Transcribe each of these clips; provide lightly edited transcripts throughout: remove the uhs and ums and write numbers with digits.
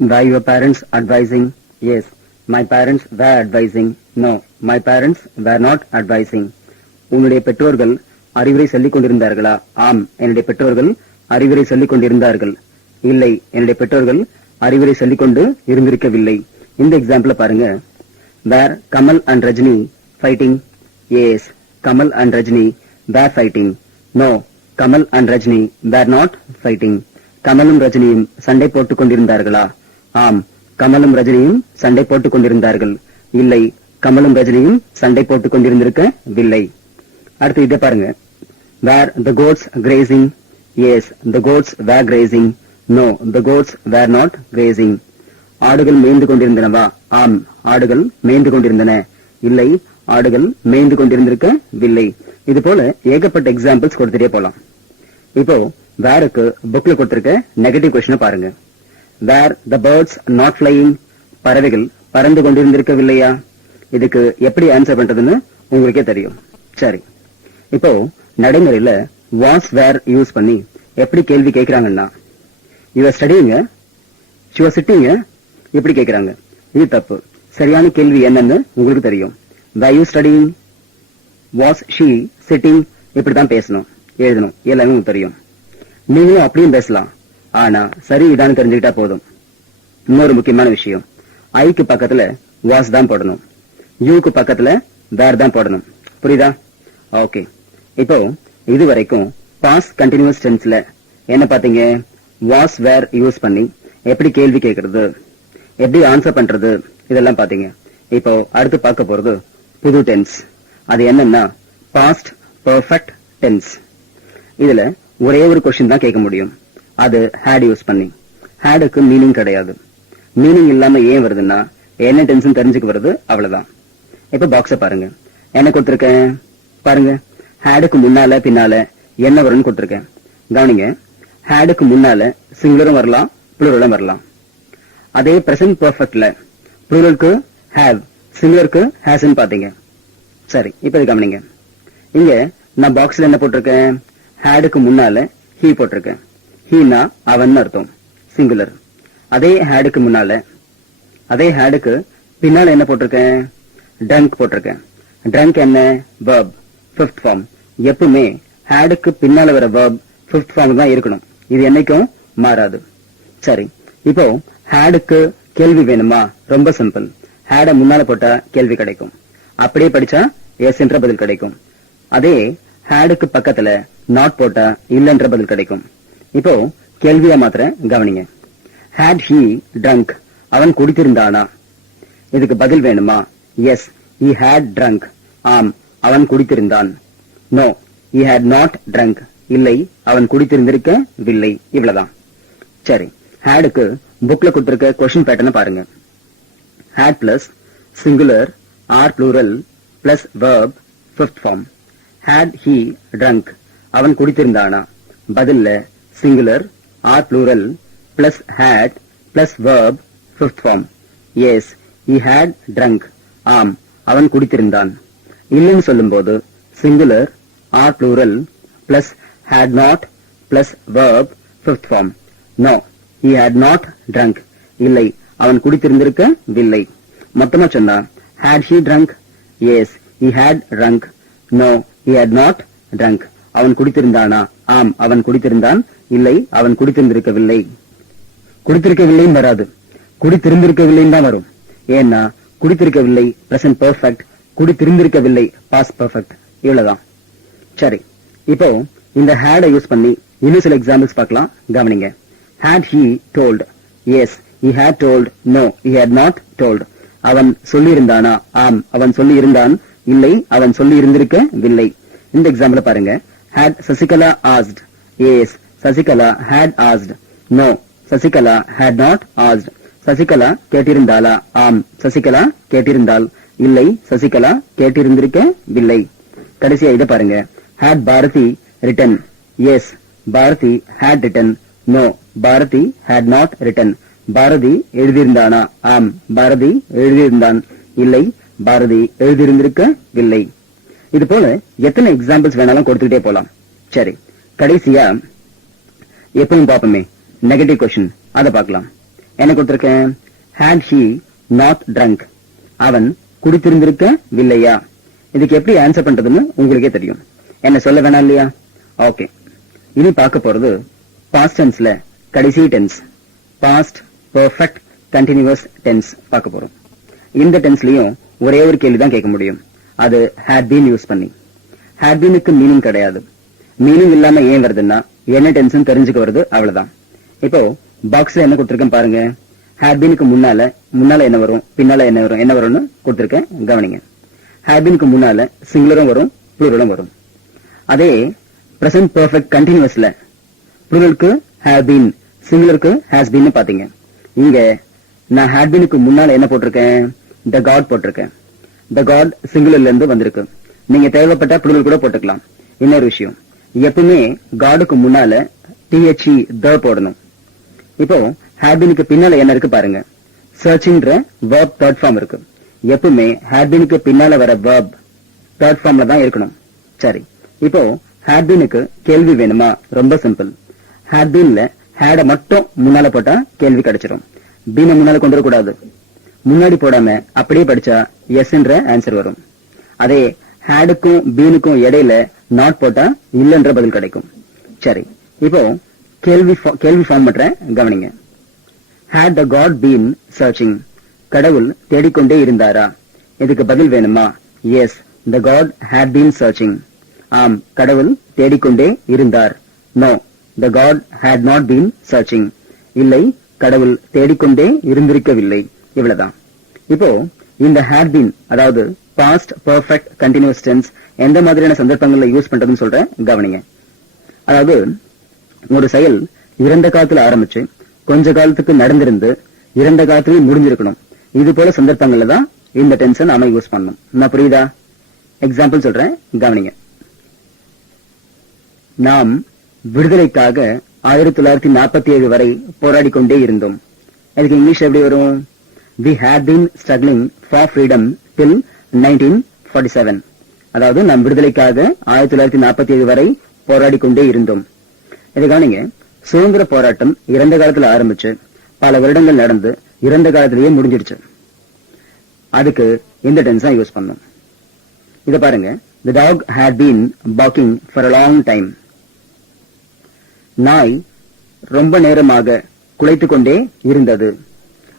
Were your parents advising? Yes, my parents were advising. No, my parents were not advising. உன்னுடைய பெற்றோர்கள் அறிவுரை சொல்லிக் கொண்டிருந்தார்களா? ஆம், என்னுடைய பெற்றோர்கள் அறிவுரை சொல்லிக் கொண்டிருந்தார்கள். இல்லை, என்னுடைய பெற்றோர்கள் அறிவுரை சொல்லிக் கொண்டு இருந்திருக்கவில்லை. இந்த எக்ஸாம்பிள பாருங்க. Were Kamal and Rajini fighting? Yes, Kamal and Rajini were fighting. No, Kamal and Rajini were not fighting. கமலும் ரஜினியும் சண்டை போட்டுக் கொண்டிருந்தார்களா? ஆம், கமலும் ரஜினியும் சண்டை போட்டுக் கொண்டிருந்தார்கள். இல்லை, கமலும் ரஜினியும் சண்டை போட்டுக் கொண்டிருந்திருக்கவில்லை. அடுத்து இதை பாருங்க. Were the goats grazing? Yes, the goats were grazing. No, the goats were not grazing. ஆடுகள் மேய்ந்து கொண்டிருந்தனவா? ஆம், ஆடுகள் மேய்ந்து கொண்டிருந்தன. இல்லை, ஆடுகள் மேய்ந்து கொண்டிருந்திருக்கவில்லை. இது போல ஏகப்பட்ட எக்ஸாம்பிள்ஸ் கொடுத்துட்டே போலாம். இப்போ வேருக்கு புக்ல கொடுத்திருக்க நெகட்டிவ் கொஸ்டின் பாருங்க. வேர் த பேர்ட்ஸ் நாட் ஃபிளையிங்? பறவைகள் பறந்து கொண்டிருந்திருக்கவில்லையா? இதுக்கு எப்படி ஆன்சர் பண்றதுன்னு உங்களுக்கே தெரியும். சரி, இப்போ நடைமுறையில வாஸ் வேர் யூஸ் பண்ணி எப்படி கேள்வி கேட்கிறாங்கன்னா, யுவர் ஸ்டடிங்க, யுவர் சிட்டிங்க, இப்படி கேட்கிறாங்க. இது தப்பு. சரியான கேள்வி என்னன்னு உங்களுக்கு தெரியும். were you studying? was she sitting? இப்படிதான் பேசணும், எழுதணும், எல்லாமே உங்களுக்கு தெரியும். நீங்களும் அப்படியும் பேசலாம். ஆனா சரி இதான்னு தெரிஞ்சுக்கிட்டா போதும். இன்னொரு முக்கியமான விஷயம், ஐக்கு பக்கத்துல வாஸ் தான் போடணும், யூக்கு பக்கத்துல வேர் தான் போடணும். புரியுதா? ஓகே. இப்போ இது வரைக்கும் பாஸ்ட் கண்டினியூஸ் டென்ஸ்ல என்ன பாத்தீங்க? வாஸ் வேர் யூஸ் பண்ணி எப்படி கேள்வி கேட்கறது, எப்படி ஆன்சர் பண்றது, இதெல்லாம் பாத்தீங்க. இப்போ அடுத்து பார்க்க போறது புது டென்ஸ். அது என்னன்னா பாஸ்ட் பெர்ஃபெக்ட் டென்ஸ். இதுல ஒரே ஒரு கொஸ்டின் தான் கேட்க முடியும், அது ஹேட் யூஸ் பண்ணி. ஹேடுக்கு மீனிங் கிடையாது. மீனிங் இல்லாம ஏன் வருதுன்னா என்ன டென்ஸ் தெரிஞ்சுக்க வருது, அவ்வளவுதான். இப்ப பாக்ஸ பாருங்க, என்ன கொடுத்திருக்கேன் பாருங்க. ஹேடுக்கு முன்னால பின்னால என்ன வரும்னு கொடுத்திருக்கேன். கவனிங்க, ஹேடுக்கு முன்னால சிங்குலரும் வரலாம், ப்ளூரலும் வரலாம். அதே பிரசன்ட் பெர்ஃபெக்ட்ல ப்ளூரலுக்கு ஹேவ், சிங்குலருக்கு ஹேஸ்ன்னு பாத்தீங்க. சரி, இப்ப இது கவனிங்க. இங்க நான் பாக்ஸ்ல என்ன போட்டிருக்கேன்? ஹேடுக்கு முன்னால ஹீ போட்டிருக்கேன். ஹீனா அவன் அர்த்தம், சிங்குலர். அதே ஹேடுக்கு முன்னால, அதே ஹேடுக்கு பின்னால என்ன போட்டிருக்கேன்? ட்ரங்க் போட்டிருக்கேன். ட்ரங்க் என்ன? Verb, fifth form. எப்பவுமே ஹேடுக்கு பின்னால வர வெர்ப் ஃபிஃப்த் ஃபார்ம் தான் இருக்கணும். இது என்னைக்கும் மாறாது. சரி, இப்போ ஹேடுக்கு கேள்வி வேணுமா? ரொம்ப சிம்பிள். ஹேட முன்னால போட்டா கேள்வி கிடைக்கும். அப்படியே படிச்சா எஸ் என்ற பதில் கிடைக்கும். அதே ஹேடுக்கு பக்கத்துல நாட் போட்டா இல்லன்ற பதில் கிடைக்கும். இப்போ கேள்வியா மாத்திர கவனிங்க. Had he drunk? அவன் குடித்திருந்தானா? இதுக்கு பதில் வேணுமா? Yes, he had drunk. ஆம், அவன் குடித்திருந்தான். No, he had not drunk. இல்லை, அவன் குடித்திருந்திருக்கவில்லை. இவ்வளவுதான். சரி, ஹேடுக்கு புக்ல கொடுத்திருக்க கொஸ்டின் பேட்டர்ன் பாருங்க. Had plus singular or plural plus verb fifth form. Had he drunk? அவன் குடித்திருந்தானா? பதில்ல singular or plural plus had plus verb fifth form. Yes, he had drunk. ஆம், அவன் குடித்திருந்தான். இல்லைன்னு சொல்லும் போது singular or plural plus had not plus verb fifth form. No, he had not drunk. இல்லை, அவன் குடித்திருந்திருக்கவில்லை. மொத்தமா சொன்னா had he drunk? Yes, he had drunk. No, he had not drunk. அவன் குடித்திருந்தானா? ஆம், அவன் குடித்திருந்தான். இல்லை, அவன் குடித்திருந்திருக்கவில்லை. குடித்திருக்கவில்லையும் வராது, குடித்திருந்திருக்கவில்லைன்னு தான் வரும். ஏன்னா குடித்திருக்கவில்லை பிரசன்ட் பெர்ஃபெக்ட், குடித்திருந்திருக்கவில்லை பாஸ்ட் பெர்ஃபெக்ட். இவ்வளவுதான். சரி, இப்போ இந்த ஹேட யூஸ் பண்ணி இன்னும் சில எக்ஸாம்பிள்ஸ் பார்க்கலாம். கவனிங்க. had he told? Yes, he had told. No, he had not told. அவன் சொல்லி இருந்தானா? ஆம், அவன் சொல்லி இருந்தான். இல்லை, அவன் சொல்லி இருந்திருக்கவில்லை. இந்த எக்ஸாம்பிள் பாருங்க. had Sasikala asked? Yes, Sasikala had asked. No, Sasikala had not asked. Sasikala கேட்டிருந்தாளா? ஆம், சசிகலா கேட்டிருந்தாள். இல்லை, சசிகலா கேட்டிருந்திருக்கவில்லை. கடைசியா இதை பாருங்க. had Bharathi written? Yes, Bharathi had written. No, Bharathi had not written. Bharathi எழுதியிருந்தானா? ஆம், பாரதி எழுதியிருந்தான். இல்லை, பாரதி எழுதியிருந்திருக்கவில்லை. இது போல எத்தனை எக்ஸாம்பிள்ஸ் வேணாலும் கொடுத்துக்கிட்டே போலாம். சரி, கடைசியா எப்பவும் பாப்போமே நெகட்டிவ் கொஸ்டின், அதை பார்க்கலாம். என்ன கொடுத்திருக்கேன்? had he not drunk, அவன் குடித்திருந்திருக்கவில்லையா? இதுக்கு எப்படி ஆன்சர் பண்றதுன்னு உங்களுக்கே தெரியும். என்ன சொல்ல வேணாம் இல்லையா? ஓகே, இனி பார்க்க போறது பாஸ்ட் டென்ஸ்ல கடைசி tense, past perfect continuous tense பார்க்க போறோம். இந்த டென்ஸ்லயும் ஒரே ஒரு கேள்வி தான் கேட்க முடியும், அது had been யூஸ் பண்ணி. had beenக்கு மீனிங் கிடையாது. மீனிங் இல்லாம ஏன் வருதுன்னா என்ன டென்ஸ் தெரிஞ்சுக்க வருது, அவ்வளவுதான். இப்போ பாக்ஸ்ல என்ன கொடுத்திருக்கேன் பாருங்க. had beenக்கு முன்னால என்ன வரும், பின்னால என்ன வரும்னு கொடுத்திருக்கேன், கவனிங்க. had beenக்கு முன்னால சிங்குலரும் வரும், ப்ளூரலும் வரும். அதே பிரசன்ட் பெர்ஃபெக்ட் கண்டினியூஸ்ல ப்ளூரலுக்கு have been, சிங்குலருக்கு has been பாத்தீங்க. இங்க நான் had beenக்கு முன்னால என்ன போட்டிருக்கேன், the god போட்டிருக்கேன். the god சிங்குலர்ல இருந்து வந்திருக்கு. நீங்க தேவைப்பட்ட ப்ளூரல் கூட போட்டுக்கலாம். இன்னொரு விஷயம், எப்பவுமே காடுக்கு முன்னால the the போடணும். இப்போ had beenக்கு பின்னால என்ன இருக்கு பாருங்க, சர்ச்சிங்ன்ற verb தேர்ட் ஃபார்ம் இருக்கு. எப்பவுமே had beenக்கு பின்னால வர verb தேர்ட் ஃபார்ம்ல தான் இருக்கணும். சரி, இப்போ had beenக்கு கேள்வி வேணுமா? ரொம்ப சிம்பிள். had beenல had மட்டும் முன்னால போட்டா கேள்வி கிடைச்சிடும். பீன முன்னால கொண்டு வரக்கூடாது. முன்னாடி போடாம அப்படியே படிச்சா எஸ்ன்ற ஆன்சர் வரும். அதே ஹேடுக்கும் பீனுக்கும் இடையில நாட் போட்டா இல்லன்ற பதில் கிடைக்கும். சரி, இப்போ கேள்வி ஃபார்ம் பண்றேன், கவனிங்க. had the god been searching, கடவுள் தேடிக்கொண்டே இருந்தாரா? இதுக்கு பதில் வேணுமா? yes, the god had been searching. ஆம், கடவுள் தேடிக்கொண்டே இருந்தார். no, the god had not been searching. இல்லை, கடவுள் தேடிக்கொண்டே இருந்திருக்கவில்லை. இவ்வளவுதான். இப்போ இந்த had been, அதாவது பாஸ்ட் பெர்ஃபெக்ட் கண்டினியூஸ் டென்ஸ் எந்த மாதிரியான சந்தர்ப்பங்கள்ல யூஸ் பண்றதுன்னு சொல்றேன், கவனிங்க. அதாவது ஒரு செயல் இறந்த காலத்துல ஆரம்பிச்சு கொஞ்ச காலத்துக்கு நடந்திருந்து இறந்த காலத்திலேயே முடிஞ்சிருக்கணும். இது போல சந்தர்ப்பங்கள்ல தான் இந்த டென்ஸை நாம யூஸ் பண்ணணும். நான் புரியுதா? எக்ஸாம்பிள் சொல்றேன், கவனிங்க. நாம் விடுதலைக்காக 1947 வரை போராடி கொண்டே இருந்தோம். அதுக்கு இங்கிலீஷ் எப்படி வரும்? we had been struggling for freedom till 1947. அதாவது நாம் விடுதலைக்காக 1947 வரை போராடி கொண்டே இருந்தோம். இதை கவனிங்க. சுதந்திர போராட்டம் இறந்த காலத்துல ஆரம்பிச்சு பல வருடங்கள் நடந்து இறந்த காலத்திலேயே முடிஞ்சிடுச்சு. அதுக்கு இந்த டென்ஸ் தான் யூஸ் பண்ணணும். இத பாருங்க. the dog had been barking for a long time. நாய் ரொம்ப நேரமாக குலைத்துக் கொண்டே இருந்தது.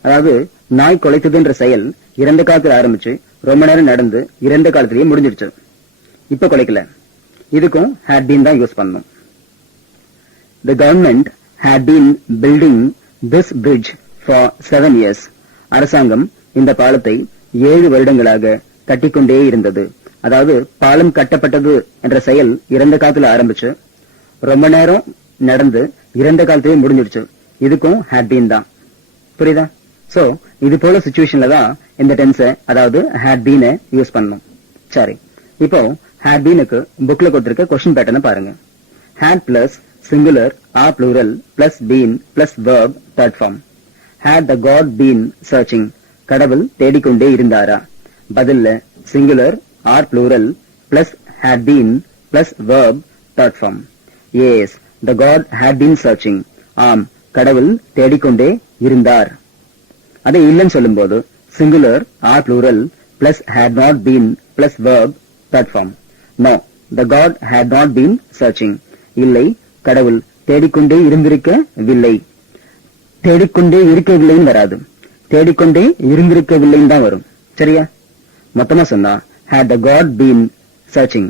அதாவது நாய் குலைத்ததுன்ற செயல் இறந்த காலத்துல ஆரம்பிச்சு ரொம்ப நேரம் நடந்து இறந்த காலத்திலேயே முடிஞ்சிடுச்சு. இப்ப குலைக்கல. இதுக்கும் had been தான் யூஸ் பண்ணணும். The government had been building this bridge for 7 years. அரசாங்கம் இந்த பாலத்தை 7 வருடங்களாக கட்டிக்கொண்டே இருந்தது. அதாவது பாலம் கட்டப்பட்டது என்ற செயல் இறந்த காலத்துல ஆரம்பிச்சு ரொம்ப நேரம் நடந்து இறந்த காலத்திலே முடிஞ்சிடுச்சு. இதுக்கும் had been தான். புரியுதா? சோ இது போல சிச்சுவேஷன்ல தான் இந்த டென்ஸ், அதாவது had been யூஸ் பண்ணணும். சரி, இப்போ had beenக்கு புக்ல கொடுத்திருக்க क्वेश्चन பேட்டர்ன் பாருங்க. had plus singular or plural plus been plus verb third form. had the god been searching, கடவுள் தேடிக்கொண்டே இருந்தாரா? பதில்ல singular or plural plus had been plus verb third form. yes, the god had been searching. ஆம், கடவுள் தேடிக்கொண்டே இருந்தார். அதை இல்லைன்னு சொல்லும்போது singular or plural plus had not been plus verb third form. no, the god had not been searching. இல்லை, கடவுள் தேடிக்கொண்டே இருந்திருக்கவில்லை. தேடிக்கொண்டே இருக்கவில்லைன்னு வராது, தேடிக்கொண்டே இருந்திருக்கவில்லைன்னு தான் வரும். சரியா? மொத்தமா சொன்னா had the god been searching.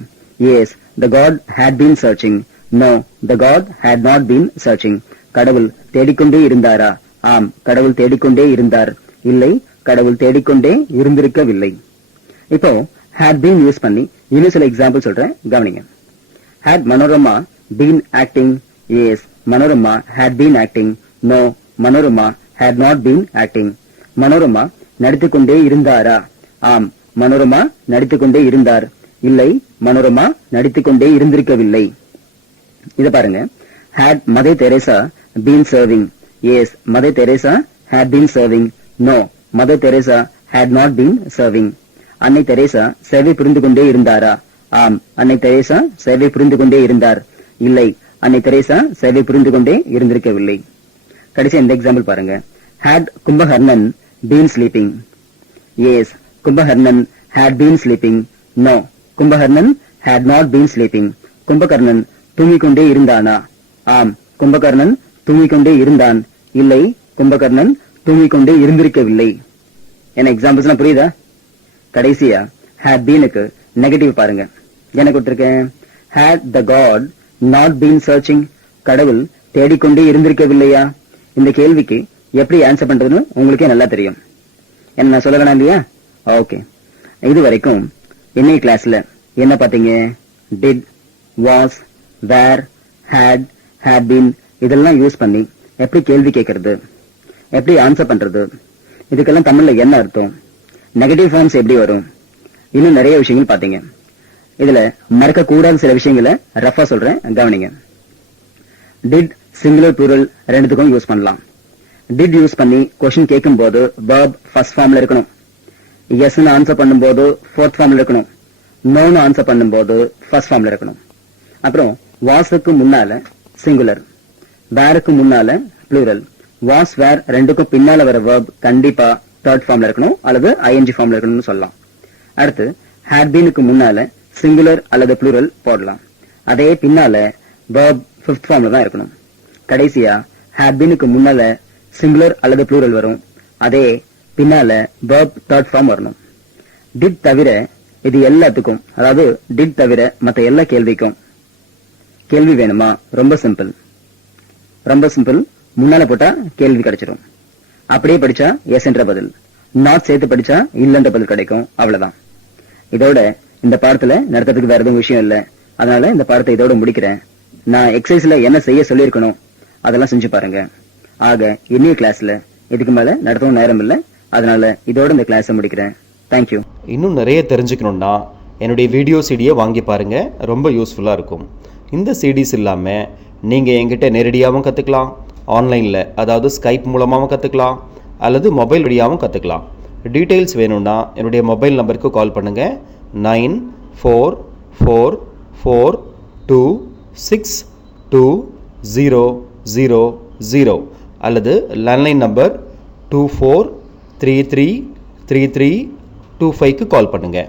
yes, the god had been searching. no, the god had not been searching. கடவுள் தேடிக்கொண்டே இருந்தாரா? ஆம், கடவுள் தேடிக்கொண்டே இருந்தார். இல்லை, கடவுள் தேடிக்கொண்டே இருந்திருக்கவில்லை. இப்போ had been யூஸ் பண்ணி இன்னும் சில எக்ஸாம்பிள் சொல்றேன், கவனிங்க. had Manorama been acting? yes, Manorama had been acting. no, Manorama had not been acting. Manorama நடித்துக்கொண்டே இருந்தாரா? ஆம், Manorama நடித்துக்கொண்டே இருந்தார். இல்லை, Manorama நடித்துக்கொண்டே இருந்திருக்கவில்லை. இத பாருங்க. had Mother Teresa been serving? yes, Mother Teresa had been serving. no, Mother Teresa had not been serving. அன்னை Teresa சேவை புரிந்து கொண்டே இருந்தாரா? ஆம், அன்னை தெரேசா சேவை புரிந்து கொண்டே இருந்தார். இல்லை, அன்னை தெரேசா சேவை புரிந்து கொண்டே இருந்திருக்கவில்லை. கடைசி இந்த எக்ஸாம்பிள் பாருங்க. Had Kumbhakarnan been sleeping? Yes, Kumbhakarnan had been sleeping. No, Kumbhakarnan had not been sleeping. Kumbakarnan தூங்கிக் கொண்டே இருந்தானா? ஆம், கும்பகர்ணன் தூங்கிக் கொண்டே இருந்தான். இல்லை, கும்பகர்ணன் தூங்கிக் கொண்டே இருந்திருக்கவில்லை. என்ன எக்ஸாம்பிள்ஸ்லாம் புரியுதா? கடைசியா had beenக்கு நெகட்டிவ் பாருங்க. என்ன கொடுத்திருக்கேன்? had the god not been searching? கடவுள் தேடிக்கொண்டே இருந்திருக்கவில்லையா? இந்த கேள்விக்கு எப்படி ஆன்சர் பண்றதுன்னு உங்களுக்கே நல்லா தெரியும். என்ன நான் சொல்ல வேணாம் இல்லையா? ஓகே, இது வரைக்கும் இன்னைக்கு கிளாஸ்ல என்ன பாத்தீங்க? did, was, where, had been இதெல்லாம் யூஸ் பண்ணி எப்படி கேள்வி கேட்கறது, எப்படி ஆன்சர் பண்றது, இதுக்கெல்லாம் தமிழ்ல என்ன அர்த்தம், நெகட்டிவ் ஃபார்ம்ஸ் எப்படி வரும், இன்னும் நிறைய விஷயங்கள் பாத்தீங்க. இதுல மறக்க கூடாத சில விஷயங்களை ரஃபா சொல்றேன், கவனிங்க. டிட் சிங்குலர் ப்ளூரல் ரெண்டுத்துக்கும் யூஸ் பண்ணலாம். டிட் யூஸ் பண்ணி கொஸ்டின் கேட்கும் போது verb ஃபர்ஸ்ட் ஃபார்ம்ல இருக்கணும். எஸ்ன்னு ஆன்சர் பண்ணும்போது ஃபோர்த் ஃபார்ம்ல இருக்கணும். நோன்னு ஆன்சர் பண்ணும்போது ஃபர்ஸ்ட் ஃபார்ம்ல இருக்கணும். அப்புறம் வாஸ்க்கு முன்னால சிங்குலர், வேருக்கு முன்னால ப்ளூரல். வாஸ், வேர் ரெண்டுக்கும் பின்னால வர verb கண்டிப்பா தேர்ட் ஃபார்ம்ல இருக்கணும் அல்லது ஐஎன்ஜி ஃபார்ம்ல இருக்கணும்னு சொல்லலாம். அடுத்து had beenக்கு முன்னால சிங்குலர் அல்லது ப்ளூரல் போடலாம். அதே பின்னால verb ஃபிஃப்த் ஃபார்ம்ல தான் இருக்கணும். கடைசியா had beenக்கு முன்னால சிங்குலர் அல்லது ப்ளூரல் வரும். அதே பின்னால verb தேர்ட் ஃபார்ம் வரணும். டிட் தவிர இது எல்லாத்துக்கும், அதாவது டிட் தவிர மத்த எல்லா கேள்விக்கும் கேள்வி வேணுமா? ரொம்ப சிம்பிள், ரொம்ப சிம்பிள். முன்னால போட்டா கேள்வி கிடைச்சிடும். அப்படியே படிச்சா எஸ் என்ற பதில், நாட் சேர்த்து படிச்சா இல்லன்ற பதில் கிடைக்கும். அவ்வளவுதான். இதோட இந்த பாடத்துல நடத்துறதுக்கு வேற எதுவும் விஷயம் இல்ல. அதனால இந்த பாடத்தை இதோட முடிக்கிறேன். நான் எக்ஸசைஸ்ல என்ன செய்ய சொல்லியிருக்கணும் அதெல்லாம் செஞ்சு பாருங்க. ஆக இன்னைய கிளாஸ்ல இதுக்கு மேல நடத்தவும் நேரம் இல்ல. அதனால இதோட இந்த கிளாஸை முடிக்கிறேன். தேங்க்யூ. இன்னும் நிறைய தெரிஞ்சுக்கணும்னா என்னுடைய வீடியோ சிடியை வாங்கி பாருங்க, ரொம்ப யூஸ்ஃபுல்லா இருக்கும். இந்த சிடிஸ் இல்லாம நீங்க என்கிட்ட நேரடியாகவும் கத்துக்கலாம், ஆன்லைன்ல அதாவது ஸ்கைப் மூலமாகவும் கத்துக்கலாம், அல்லது மொபைல் வழியாகவும் கத்துக்கலாம். டீடைல்ஸ் வேணும்னா என்னுடைய மொபைல் நம்பருக்கு கால் பண்ணுங்க. 9444426200 அல்லது லேண்ட்லைன் நம்பர் 24333325க்கு கால் பண்ணுங்க.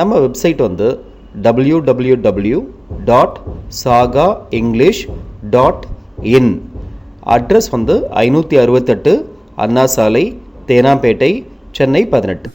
நம்ம வெப்சைட் வந்து www.sagaenglish.in. அட்ரஸ் வந்து 568 அண்ணா சாலை, தேனாம்பேட்டை, சென்னை 18.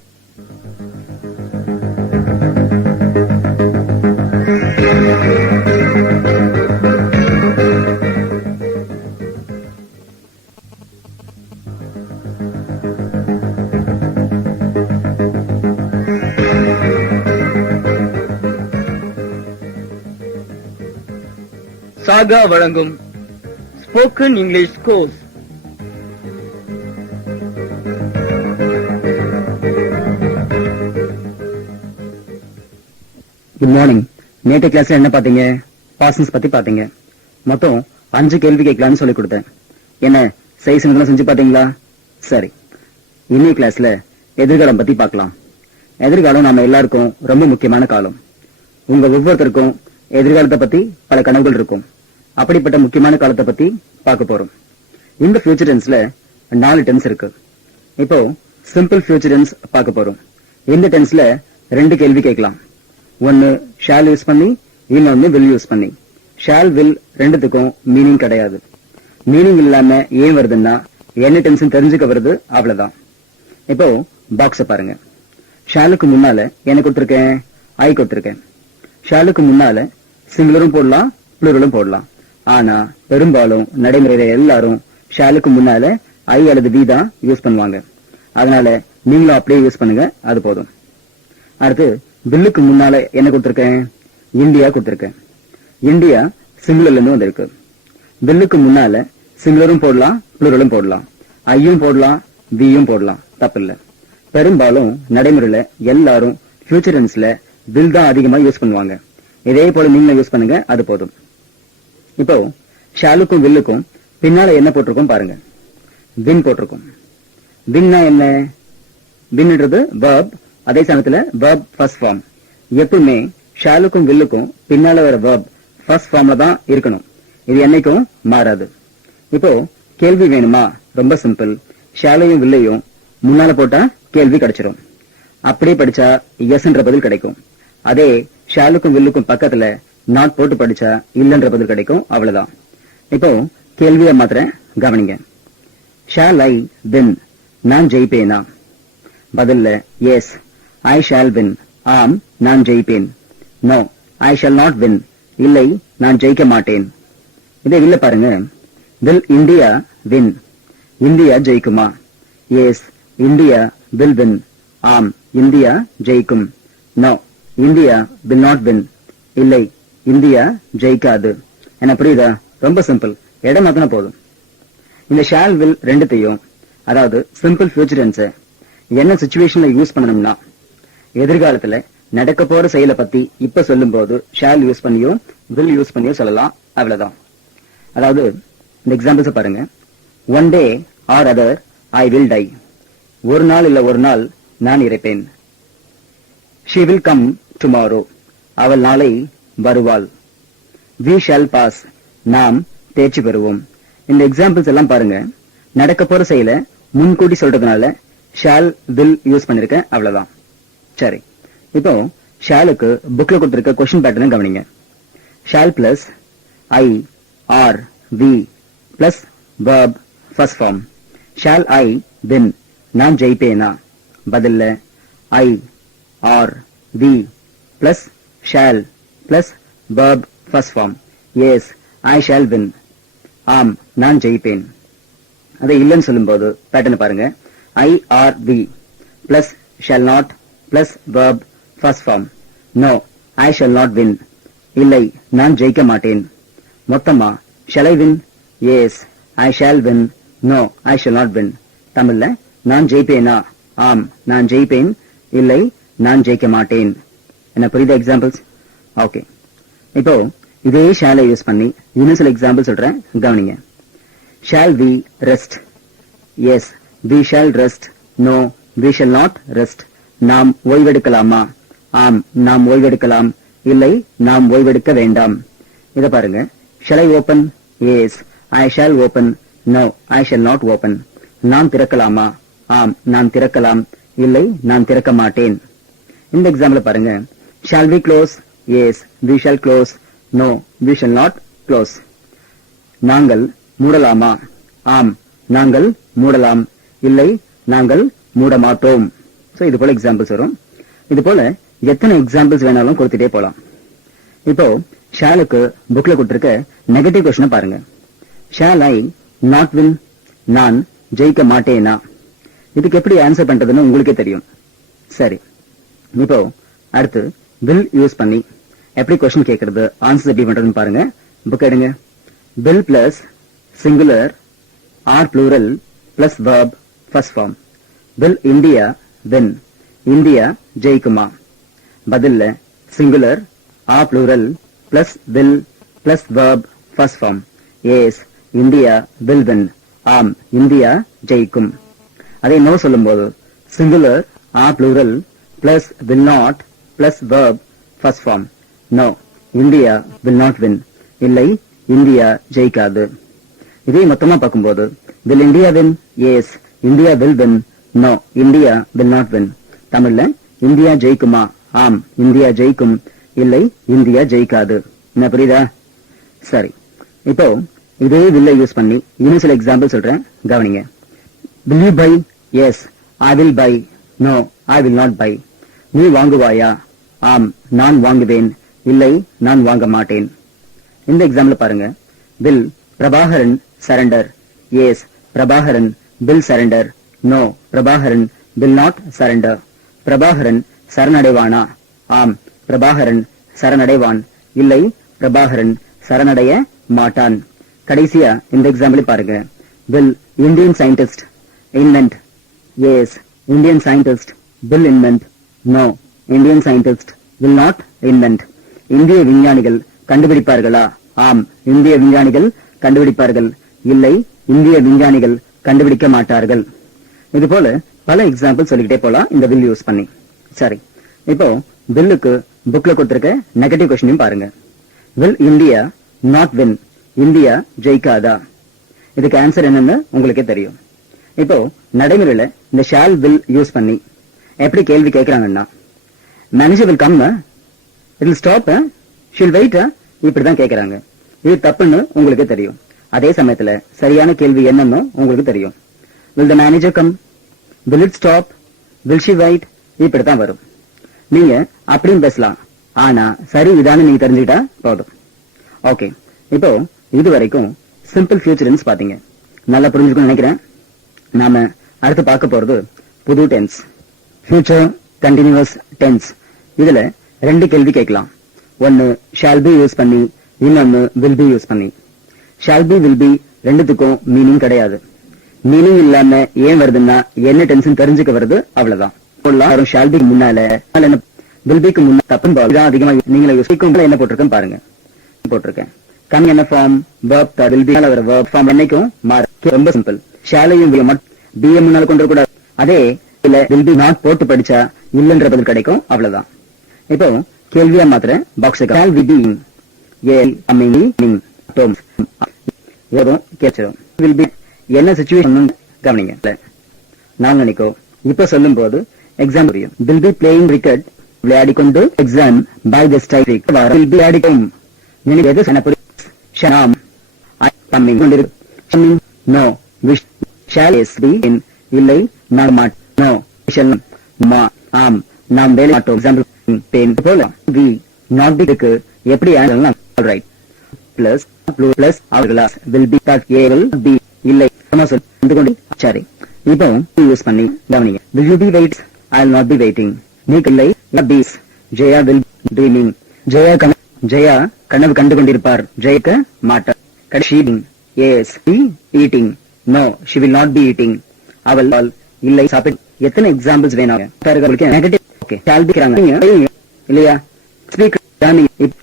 சாகா வழங்கும் spoken English course. Good morning. நேற்று கிளாஸ்ல என்ன பாத்தீங்க? பாசன்ஸ் பத்தி பாத்தீங்க. மொத்தம் 5 கேள்வி கேட்கலான்னு சொல்லி கொடுத்தேன். என்ன சைஸ்லாம் செஞ்சு பாத்தீங்களா? சரி, இன்னைய கிளாஸ்ல எதிர்காலம் பத்தி பார்க்கலாம். எதிர்காலம் நம்ம எல்லாருக்கும் ரொம்ப முக்கியமான காலம். உங்க ஒவ்வொருத்தருக்கும் எதிர்காலத்தை பத்தி பல கனவுகள் இருக்கும். அப்படிப்பட்ட முக்கியமான காலத்தை பத்தி பார்க்க போறோம். இந்த ஃபியூச்சர் டென்ஸ்ல 4 டென்ஸ் இருக்கு. இப்போ சிம்பிள் ஃபியூச்சர் டென்ஸ் பார்க்க போறோம். இந்த டென்ஸ்ல 2 கேள்வி கேட்கலாம். ஒன்னு ஷால் யூஸ் பண்ணி, இன்னொன்னு வில் யூஸ் பண்ணி. ஷால், வில் ரெண்டுத்துக்கும் மீனிங் கிடையாது. மீனிங் இல்லாம ஏன் வருதுன்னா என்ன டென்ஸ் தெரிஞ்சுக்க வருது, அவ்வளவுதான். இப்போ பாக்ஸ பாருங்க. ஷாலுக்கு முன்னால என்ன கொடுத்திருக்கேன்? ஐ கொடுத்திருக்கேன். ஷாலுக்கு முன்னால சிங்குலரும் போடலாம், ப்ளூரலும் போடலாம். ஆனா பெரும்பாலும் நடைமுறையில எல்லாரும் ஷாலுக்கு முன்னால ஐ அல்லது வி தான் யூஸ் பண்ணுவாங்க. அதனால நீங்களும் அப்படியே யூஸ் பண்ணுங்க, அது போதும். அடுத்து பில்லுக்கு முன்னால என்ன கொடுத்திருக்கேன்? இந்தியா கொடுத்திருக்கேன். இந்தியா சிங்குலர்ல இருந்து வந்திருக்கு. பில்லுக்கு முன்னால சிங்குலரும் போடலாம், ப்ளூரலும் போடலாம். ஐயும் போடலாம், வியும் போடலாம், தப்பில்ல. பெரும்பாலும் நடைமுறையில எல்லாரும் ஃபியூச்சர் டென்ஸ்ல வில் தான் அதிகமா யூஸ் பண்ணுவாங்க. இதே போல நீங்களும் யூஸ் பண்ணுங்க, அது போதும். இப்போ ஷாலுக்கும் வில்லுக்கும் பின்னால என்ன போட்டிருக்கோம் பாருங்க. வின் போட்டிருக்கோம். வின்னா என்ன? வின்ன்றது verb, அதே சமயத்துல verb ஃபர்ஸ்ட் ஃபார்ம். எப்பவுமே ஷாலுக்கும் வில்லுக்கும் பின்னால வர verb ஃபர்ஸ்ட் ஃபார்ம்ல தான் இருக்கணும். இது என்னைக்கும் மாறாது. இப்போ கேள்வி வேணுமா? ரொம்ப சிம்பிள். ஷாலையும் வில்லையும் முன்னால போட்டா கேள்வி கிடைச்சிரும். அப்படியே படிச்சா எஸ்ன்ற பதில் கிடைக்கும். அதே ஷாலுக்கும் வில்லுக்கும் பக்கத்துல நாட் போட்டு படிச்சா இல்லன்ற பதில் கிடைக்கும். அவ்வளவுதான். இப்போ கேள்வியை மாத்திரம் கவனிங்க. ஷால் ஐ வின், நான் ஜெயிப்பேனா? பதில்ல எஸ், ஐ ஷால் வின், ஆம் நான் ஜெயிப்பேன். No, I shall not win, இல்லை நான் ஜெயிக்க மாட்டேன். இதை இல்ல பாருங்க. வில் இந்தியா வின், இந்தியா ஜெயிக்குமா? எஸ், இந்தியா வில் வின், ஆம் இந்தியா ஜெயிக்கும். No, India will not win, இல்லை இந்தியா ஜெயிக்காது. என்ன புரியுதா? ரொம்ப சிம்பிள். இடம் மாத்தினா போதும். இந்த ஷால் வில் ரெண்டுத்தையும், அதாவது சிம்பிள் ஃபியூச்சர் டென்ஸ் என்ன சிச்சுவேஷன்ல யூஸ் பண்ணணும்னா, எதிர்காலத்துல நடக்க போற செயலை பத்தி இப்ப சொல்லும் போது ஷால் யூஸ் பண்ணியோ வில் யூஸ் பண்ணியோ சொல்லலாம். அவ்வளவுதான். அதாவது இந்த எக்ஸாம்பிள்ஸ் பாருங்க. One day or other I will die, ஒரு நாள் இல்ல ஒரு நாள் நான் இறப்பேன். ஷி வில் கம் டுமாரோ, அவள் நாளை வருவாள். வி ஷால் பாஸ், நாம் தேர்ச்சி பெறுவோம். இந்த எக்ஸாம்பிள்ஸ் எல்லாம் பாருங்க, நடக்க போற செயலை முன்கூட்டி சொல்றதுனால ஷால் வில் யூஸ் பண்ணிருக்கேன். அவ்வளவுதான். சரி, இப்போ ஷாலுக்கு புக்ல கொடுத்திருக்க கொஸ்டின் பேட்டர்ன் கவனிங்க. Shall plus I or we plus verb first form. Shall I win, நான் ஜெயிப்பேனா? பதில்ல I or we plus shall plus verb first form. Yes, I shall win, ஆம் நான் ஜெயிப்பேன். அதை இல்லைன்னு சொல்லும் போது பேட்டர்ன் பாருங்க. I or we plus shall not plus verb first form. No, I shall not win, இல்லை நான் ஜெயிக்க மாட்டேன். மொத்தமா shall I win? Yes, I shall win. No, I shall not win. தமிழ்ல நான் ஜெயிப்பேனா? ஆம் நான் ஜெயிப்பேன், இல்லை நான் ஜெயிக்க மாட்டேன். என்ன புரியுதா எக்ஸாம்பிள்ஸ்? ஓகே, இப்போ இதே ஷாலை யூஸ் பண்ணி இன்னும் சில எக்ஸாம்பிள் சொல்றேன், கவனிங்க. Shall we rest? Yes, we shall rest. No, we shall not rest. நாம் ஓய்வெடுக்கலாமா? ஆம் நாம் ஓய்வெடுக்கலாம், இல்லை நாம் ஓய்வெடுக்க வேண்டாம். இத பாருங்க. Shall I open? Yes, I shall open. No, I shall not open. நான் திறக்கலாமா? ஆம் நான் திறக்கலாம், இல்லை நான் திறக்க மாட்டேன். இந்த எக்ஸாம்பிள் பாருங்க. Shall we close? Yes, we shall close. No, we shall not close. நாங்கள் மூடலாமா? ஆம் நாங்கள் மூடலாம், இல்லை நாங்கள் மூட மாட்டோம். சோ இது போல எக்ஸாம்பிள்ஸ் வரும். இது போல எத்தனை எக்ஸாம்பிள்ஸ் வேணாலும் கொடுத்துட்டே போலாம். இப்போ ஷாலுக்கு புக்ல கொடுத்திருக்க நெகட்டிவ் கொஸ்டின் பாருங்க. ஷால் ஐ நாட் வின், நான் ஜெயிக்க மாட்டேனா? இதுக்கு எப்படி ஆன்சர் பண்றதுன்னு உங்களுக்கே தெரியும். சரி, இப்போ அடுத்து வில் யூஸ் பண்ணி எப்படி கொஸ்டின் கேட்கறது, ஆன்சர் எப்படி பண்றதுன்னு பாருங்க. புக் எடுங்க. Will plus singular or plural plus verb first form. Will India win, India ஜெயிக்குமா? பதில்ல singular or plural plus will plus verb first form. Yes, India will win, ஆம் இந்தியா ஜெயிக்கும். அதை நோ சொல்லும் போது singular or plural plus will not plus verb first form. No, India will not win, இல்லை India ஜெயிக்காது. இதே மொத்தமா பார்க்கும்போது will India win? Yes, India will win. No, India will not win. தமிழ்ல இந்தியா ஜெயிக்குமா? ஆம் இந்தியா ஜெயிக்கும், இல்லை இந்தியா ஜெயிக்காது. என்ன புரியுதா? சரி, இப்போ இதே வில்லை யூஸ் பண்ணி இன்னும் சில எக்ஸாம்பிள் சொல்றேன், கவனிங்க. Will you buy? Yes, I will buy. No, I will not buy. நீ வாங்குவாயா? ஆம் நான் வாங்குவேன், இல்லை நான் வாங்க மாட்டேன். இந்த எக்ஸாம்பிள் பாருங்க. Will Prabhakaran surrender? Yes, Prabhakaran will surrender. No, Prabhakaran will not surrender. Prabhakaran சரணடைவானா? ஆம் பிரபாகரன் சரணடைவான், இல்லை பிரபாகரன் சரணடைய மாட்டான். கடைசியா இந்த எக்ஸாம்பிள் பாருங்க. Will Indian scientist invent? Yes, Indian scientist will invent. No, Indian scientist will not invent. இந்திய விஞ்ஞானிகள் கண்டுபிடிப்பார்களா? ஆம் இந்திய விஞ்ஞானிகள் கண்டுபிடிப்பார்கள், இல்லை இந்திய விஞ்ஞானிகள் கண்டுபிடிக்க மாட்டார்கள். இது போல பல எக்ஸாம்பிள் சொல்லிக்கிட்டே போலாம் இந்த will யூஸ் பண்ணி. சரி, இப்போ wilலுக்கு புக்ல கொடுத்திருக்க நெகட்டிவ் கொஸ்டினையும் பாருங்க. Will India not win? India ஜெயிக்காதா? இதுக்கு ஆன்சர் என்னன்னு உங்களுக்கே தெரியும். இப்போ நடைமுறையில இந்த ஷால் வில் யூஸ் பண்ணி எப்படி கேள்வி கேட்கறாங்கன்னா, manager will come, it will stop, shall wait, இப்படிதான் கேட்கறாங்க. இது தப்புன்னு உங்களுக்கு தெரியும். அதே சமயத்துல சரியான கேள்வி என்னன்னு உங்களுக்கு தெரியும். Will the manager come, will it stop, will she wait, இப்படித்தான் வரும். நீங்க அப்படியும் பேசலாம், ஆனா சரி இதான்னு நீங்க தெரிஞ்சுக்கிட்டா போதும். ஓகே, இப்போ இது வரைக்கும் சிம்பிள் ஃபியூச்சர் டென்ஸ் பாத்தீங்க. நல்லா புரிஞ்சுக்கணும்னு நினைக்கிறேன். நாம அடுத்து பார்க்க போறது புது டென்ஸ், ஃபியூச்சர் கண்டினியூஸ் டென்ஸ். இதுல 2 கேள்வி கேட்கலாம். ஒன்னு ஷால் பி யூஸ் பண்ணி, இன்னொன்னு வில் பி யூஸ் பண்ணி. ஷால் பி வில் பி ரெண்டுத்துக்கும் மீனிங் கிடையாது. மீனிங் இல்லாம ஏன் வருதுன்னா என்ன டென்ஷன் தெரிஞ்சுக்க வருது, அவ்வளவுதான். ஷால் பி முன்னால என்ன, வில் பிக்கு முன்னால தப்புன்னு அதிகமா நீங்களே யோசிக்கும். என்ன போட்டிருக்கேன் பாருங்க, போட்டிருக்கேன். கம் என்ன ஃபார்ம், verb will be வர verb form என்னைக்கும் மாறும். ரொம்ப சிம்பிள். ஷாலையும் பி முன்னால கொண்டு கூடாது. அதே இல்ல will be not போட்டு படிச்சா இல்லன்ற பதில் கிடைக்கும், அவ்வளவுதான். இப்போ கேள்வியா மாத்திர box shall we be will be என்ன சிச்சுவேஷன் கவனிங்க. நான் நினைக்கோ இப்ப சொல்லும் போது எக்ஸாம் புரியும். will be playing cricket, விளையாடிக்கொண்டு exam by this type will be விளையாடிக்கும். எனக்கு எது சொன்ன புரியும். Sham coming no wish shall be in இல்லை நான் மாட் no shall மா ஆம் நாம் வேலை மாட்டோம். எக்ஸாம்பிள் பெயின் போல we not be க்கு எப்படி ஆன்சர் ஆல்ரைட் பிளஸ் பிளஸ் அவர்களாஸ் will be that a will be இல்லை வந்து கொண்டு சரி. இப்போ யூஸ் பண்ணி கவனிங்க. will you be wait, I will not be waiting. நீ இல்லை பீஸ் ஜெயா will dreaming. ஜெயா கனவு கண்டு கொண்டிருப்பார், ஜெயிக்க மாட்டார். கடைசி yes be eating, no she will not be eating. அவள் இல்லை சாப்பிட்டு. எத்தனை எக்ஸாம்பிள்ஸ் வேணும் நெகட்டிவ். ஓகே shall be இல்லையா. Speak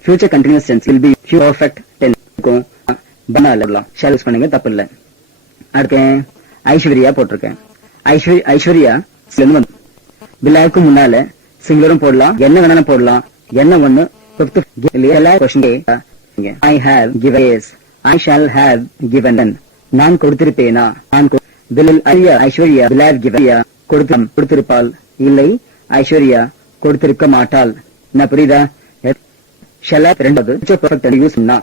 future continuous tense will be perfect tense க்கும் பண்ணலாம். shall யூஸ் பண்ணுங்க, தப்பு இல்ல. அடுத்து ஐஸ்வர்யா போட்டிருக்கேன். ஐஸ்வர்யா விழாவுக்கு முன்னால சிங்குலரும் போடலாம், என்ன வேணாலும் போடலாம். என்ன ஒண்ணு I have given, yes I shall have given. நான் கொடுத்திருப்பேனா, நான் ஐஸ்வர்யா will have given, கொடுத்திருப்பாள் இல்லை ஐஸ்வர்யா கொடுத்திருக்க மாட்டாள். என்ன புரியுதா? shall have ரெண்டாவது perfect யூஸ் பண்ணா